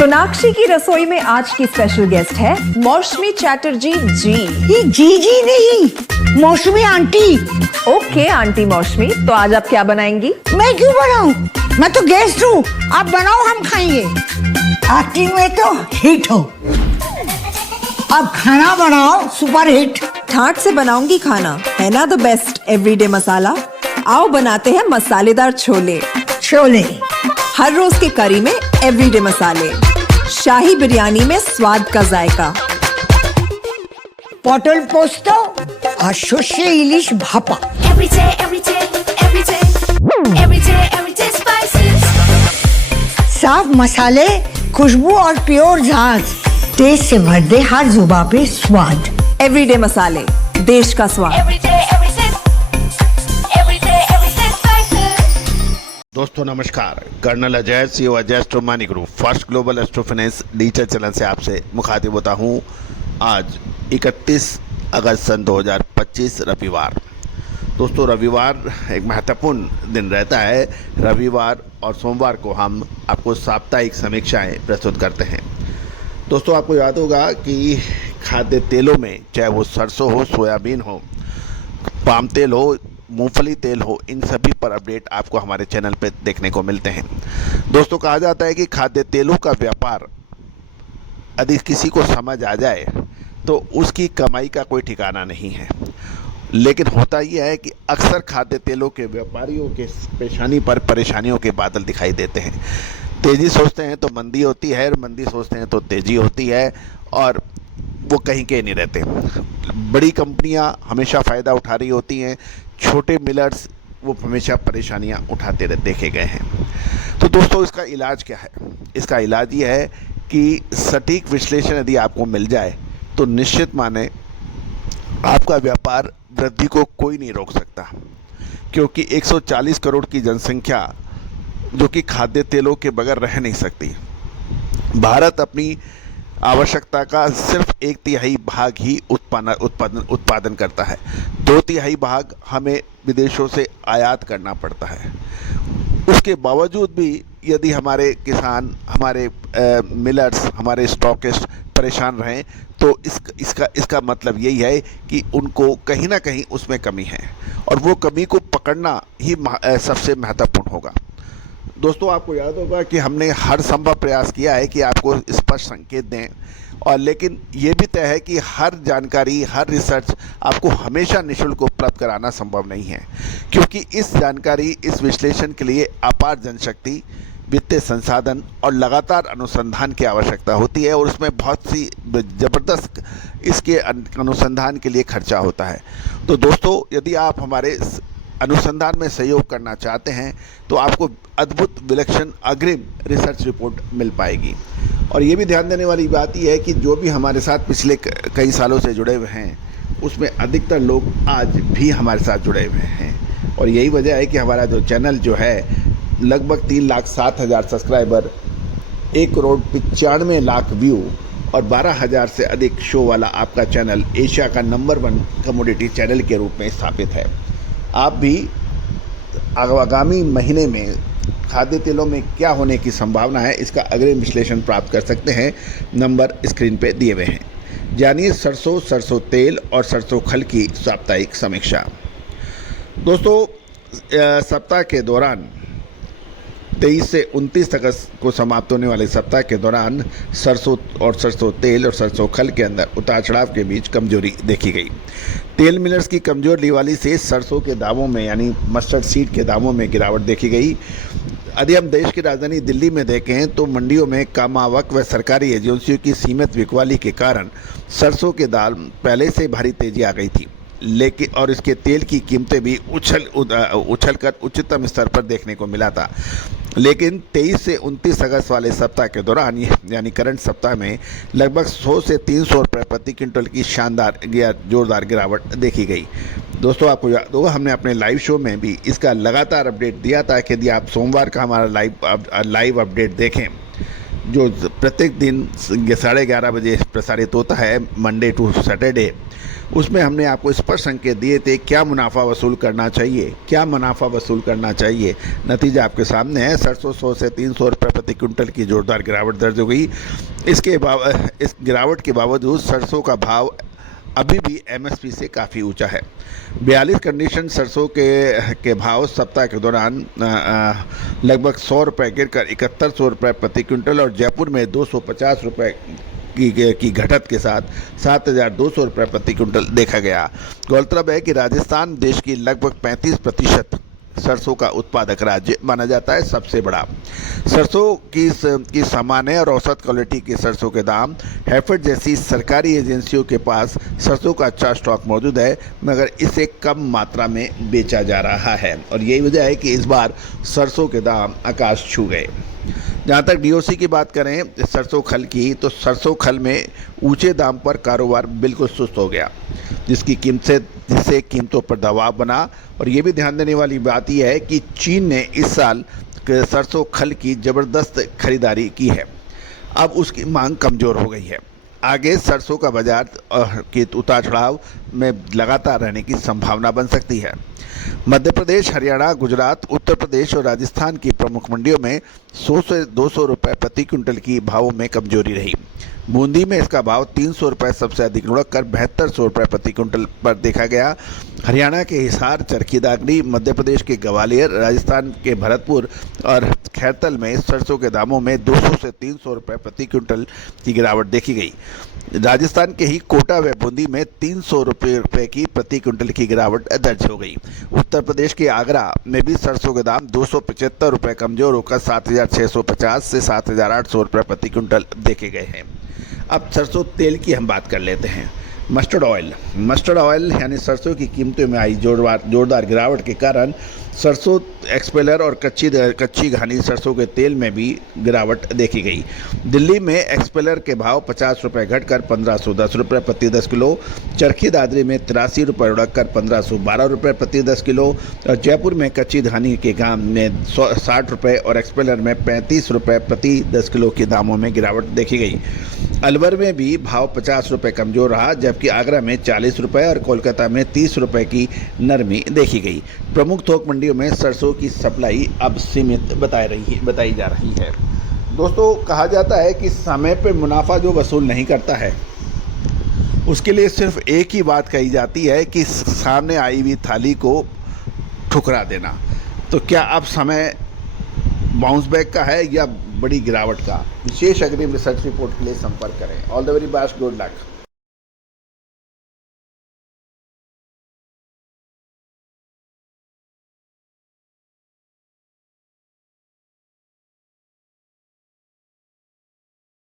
सोनाक्षी की रसोई में आज की स्पेशल गेस्ट है मौसमी चैटर्जी जी। ये जी नहीं, मौसमी आंटी। ओके आंटी मौसमी, तो आज आप क्या बनाएंगी? मैं क्यों बनाऊं? मैं तो गेस्ट हूँ, आप बनाओ हम खाएंगे। एक्टिंग में तो हिट हो, अब खाना बनाओ सुपर हिट। ठाट से बनाऊंगी खाना, है ना द बेस्ट एवरीडे मसाला। आओ बनाते हैं मसालेदार छोले। छोले हर रोज के करी में एवरीडे मसाले, शाही बिरयानी में स्वाद का जायका। পটল পোস্ত আর সর্ষে ইলিশ ভাপা। साफ मसाले, खुशबू और प्योर झांझ, टेस्ट से भर दे हर जुबान पे स्वाद। एवरीडे मसाले, देश का स्वाद। दोस्तों नमस्कार, colonel Ajay CO Ajay astro money group first global astro finance digital channel से आपसे मुखातिब होता हूं। आज 31 अगस्त सन 2025 रविवार। दोस्तों रविवार एक महत्वपूर्ण दिन रहता है। रविवार और सोमवार को हम आपको साप्ताहिक समीक्षाएं प्रस्तुत करते हैं। दोस्तों आपको याद होगा कि खाद्य तेलों में, चाहे वो सरसों हो, सोयाबीन हो, पाम तेल हो, मूंगफली तेल हो, इन सभी पर अपडेट आपको हमारे चैनल पर देखने को मिलते हैं। दोस्तों कहा जाता है कि खाद्य तेलों का व्यापार यदि किसी को समझ आ जाए तो उसकी कमाई का कोई ठिकाना नहीं है। लेकिन होता यह है कि अक्सर खाद्य तेलों के व्यापारियों के पेशानी पर परेशानियों के बादल दिखाई देते हैं। तेज़ी सोचते हैं तो मंदी होती है, और मंदी सोचते हैं तो तेज़ी होती है, और वो कहीं के नहीं रहते। बड़ी कंपनियां हमेशा फ़ायदा उठा रही होती हैं, छोटे मिलर्स वो हमेशा परेशानियां उठाते देखे गए हैं। तो दोस्तों इसका इलाज क्या है? इसका इलाज ये है कि सटीक विश्लेषण यदि आपको मिल जाए तो निश्चित माने आपका व्यापार वृद्धि को कोई नहीं रोक सकता, क्योंकि 140 करोड़ की जनसंख्या जो कि खाद्य तेलों के बगैर रह नहीं सकती। भारत अपनी आवश्यकता का सिर्फ 1/3 भाग ही उत्पादन करता है। 2/3 भाग हमें विदेशों से आयात करना पड़ता है। उसके बावजूद भी यदि हमारे किसान, हमारे मिलर्स, हमारे स्टॉकिस्ट परेशान रहें तो इसका मतलब यही है कि उनको कहीं ना कहीं उसमें कमी है, और वो कमी को पकड़ना ही सबसे महत्वपूर्ण होगा। दोस्तों आपको याद होगा कि हमने हर संभव प्रयास किया है कि आपको स्पष्ट संकेत दें, और लेकिन ये भी तय है कि हर जानकारी, हर रिसर्च आपको हमेशा निःशुल्क उपलब्ध कराना संभव नहीं है, क्योंकि इस जानकारी, इस विश्लेषण के लिए अपार जनशक्ति, वित्तीय संसाधन और लगातार अनुसंधान की आवश्यकता होती है, और उसमें बहुत सी ज़बरदस्त इसके अनुसंधान के लिए खर्चा होता है। तो दोस्तों यदि आप हमारे अनुसंधान में सहयोग करना चाहते हैं तो आपको अद्भुत, विलक्षण, अग्रिम रिसर्च रिपोर्ट मिल पाएगी। और ये भी ध्यान देने वाली बात यह है कि जो भी हमारे साथ पिछले कई सालों से जुड़े हुए हैं उसमें अधिकतर लोग आज भी हमारे साथ जुड़े हुए हैं, और यही वजह है कि हमारा जो चैनल जो है लगभग 3,07,000 सब्सक्राइबर, 1,95,00,000 व्यू और 12,000 से अधिक शो वाला आपका चैनल एशिया का नंबर 1 कमोडिटी चैनल के रूप में स्थापित है। आप भी आगामी महीने में खाद्य तेलों में क्या होने की संभावना है इसका अग्रिम विश्लेषण प्राप्त कर सकते हैं। नंबर स्क्रीन पे दिए हुए हैं। जानिए सरसों तेल और सरसों खल की साप्ताहिक समीक्षा। दोस्तों सप्ताह के दौरान 23 से 29 अगस्त को समाप्त होने वाले सप्ताह के दौरान सरसों तेल और सरसों खल के अंदर उतार चढ़ाव के बीच कमजोरी देखी गई। तेल मिलर्स की कमजोर लीवाली से सरसों के दामों में, यानी मस्टर्ड सीड के दामों में गिरावट देखी गई। यदि हम देश की राजधानी दिल्ली में देखें तो मंडियों में कम आवक व सरकारी एजेंसियों की सीमित बिकवाली के कारण सरसों के दाम पहले से भारी तेजी आ गई थी, लेकिन और इसके तेल की कीमतें भी उछलकर उच्चतम स्तर पर देखने को मिला था। लेकिन 23 से 29 अगस्त वाले सप्ताह के दौरान, यानी करंट सप्ताह में, लगभग 100 से 300 रुपये प्रति क्विंटल की शानदार जोरदार गिरावट देखी गई। दोस्तों आपको याद होगा हमने अपने लाइव शो में भी इसका लगातार अपडेट दिया था कि यदि आप सोमवार का हमारा लाइव अपडेट देखें, जो प्रत्येक दिन 11:30 बजे प्रसारित होता है, मंडे टू सैटरडे, उसमें हमने आपको स्पष्ट संकेत दिए थे क्या मुनाफा वसूल करना चाहिए, क्या मुनाफा वसूल करना चाहिए। नतीजा आपके सामने है। सरसों 100 से 300 रुपये प्रति क्विंटल की जोरदार गिरावट दर्ज हो गई। इस गिरावट के बावजूद सरसों का भाव अभी भी एमएसपी से काफ़ी ऊंचा है। 42 कंडीशन सरसों के भाव सप्ताह के दौरान लगभग 100 रुपये गिरकर 7100 रुपये प्रति क्विंटल और जयपुर में 250 रुपये की घटत के साथ 7200 रुपये प्रति क्विंटल देखा गया। गौरतलब है कि राजस्थान देश की लगभग 35% सरसों का उत्पादक राज्य माना जाता है, सबसे बड़ा। सरसों की सामान्य और औसत क्वालिटी के सरसों के दाम हैफेड जैसी सरकारी एजेंसियों के पास सरसों का अच्छा स्टॉक मौजूद है, मगर इसे कम मात्रा में बेचा जा रहा है और यही वजह है कि इस बार सरसों के दाम आकाश छू गए। जहाँ तक डीओसी की बात करें सरसों खल की, तो सरसों खल में ऊंचे दाम पर कारोबार बिल्कुल सुस्त हो गया, जिससे कीमतों पर दबाव बना। और ये भी ध्यान देने वाली बात यह है कि चीन ने इस साल सरसों खल की ज़बरदस्त खरीदारी की है। अब उसकी मांग कमज़ोर हो गई है। आगे सरसों का बाजार के उतार चढ़ाव में लगातार रहने की संभावना बन सकती है। मध्य प्रदेश, हरियाणा, गुजरात, उत्तर प्रदेश और राजस्थान की प्रमुख मंडियों में 100 से 200 रुपये प्रति क्विंटल की भावों में कमजोरी रही। बूंदी में इसका भाव 300 रुपये सबसे अधिक लुढ़ककर 7200 रुपये प्रति क्विंटल पर देखा गया। हरियाणा के हिसार, चरखी दादरी, मध्य प्रदेश के ग्वालियर, राजस्थान के भरतपुर और खैरतल में सरसों के दामों में 200 से 300 रुपये प्रति क्विंटल की गिरावट देखी गई। राजस्थान के ही कोटा व बूंदी में 300 रुपये की प्रति क्विंटल की गिरावट दर्ज हो गई। उत्तर प्रदेश के आगरा में भी सरसों के दाम 275 रुपये कमजोर होकर 7650 से 7800 रुपये प्रति क्विंटल देखे गए हैं। अब सरसों तेल की हम बात कर लेते हैं। मस्टर्ड ऑयल यानी सरसों की कीमतों में आई जोरदार गिरावट के कारण सरसों एक्सपेलर और कच्ची घानी सरसों के तेल में भी गिरावट देखी गई। दिल्ली में एक्सपेलर के भाव 50 रुपये घटकर 1510 रुपये प्रति 10 किलो, चरखी दादरी में 83 रुपये उड़कर 1512 रुपये प्रति 10 किलो और जयपुर में कच्ची धानी के घाम में 60 रुपये और एक्सपेलर में 35 रुपये प्रति 10 किलो के दामों में गिरावट देखी गई। अलवर में भी भाव 50 रुपये कमजोर रहा, जबकि आगरा में 40 रुपये और कोलकाता में 30 रुपये की नरमी देखी गई। प्रमुख थोक मंडियों में सरसों की सप्लाई अब सीमित बताई जा रही है। दोस्तों, कहा जाता है कि समय पर मुनाफा जो वसूल नहीं करता है उसके लिए सिर्फ एक ही बात कही जाती है कि सामने आई हुई थाली को ठुकरा देना। तो क्या अब समय बाउंस बैक का है या बड़ी गिरावट का? विशेष अग्रिम रिसर्च रिपोर्ट के लिए संपर्क करें। All the very best, good luck.